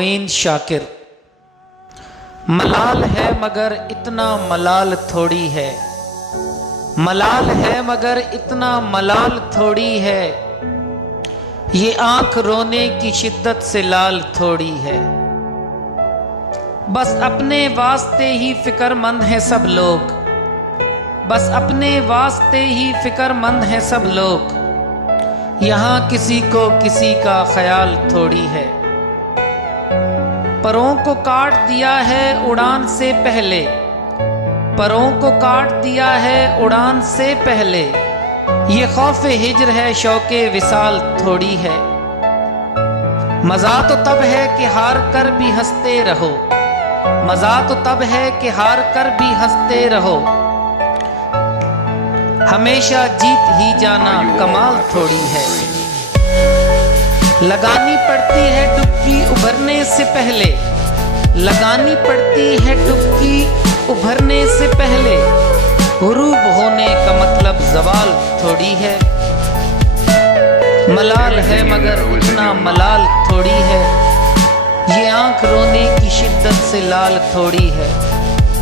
Ruin Shakir. मलाल है मगर इतना मलाल थोड़ी है, मलाल है मगर इतना मलाल थोड़ी है, ये आंख रोने की शिद्दत से लाल थोड़ी है। बस अपने वास्ते ही फिक्रमंद हैं सब लोग, बस अपने वास्ते ही फिक्रमंद हैं सब लोग, यहाँ किसी को किसी का ख्याल थोड़ी है। परों को काट दिया है उड़ान से पहले, परों को काट दिया है उड़ान से पहले, ये खौफ हिज्र है शौके विसाल थोड़ी है। मजा तो तब है कि हार कर भी हंसते रहो, मजा तो तब है कि हार कर भी हंसते रहो, हमेशा जीत ही जाना कमाल थोड़ी है। लगानी पड़ती है डुबकी उभरने से पहले, लगानी पड़ती है डुबकी उभरने से पहले, गुरूब होने का मतलब जवाल थोड़ी है। मलाल है मगर इतना मलाल थोड़ी है, ये आंख रोने की शिद्दत से लाल थोड़ी है,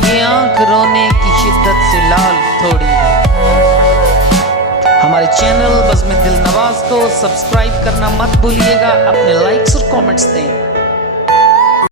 ये आंख रोने की शिद्दत से लाल थोड़ी है। हमारे चैनल बज़्म दिलनवाज को सब्सक्राइब करना मत भूलिएगा, अपने लाइक्स और कमेंट्स दें।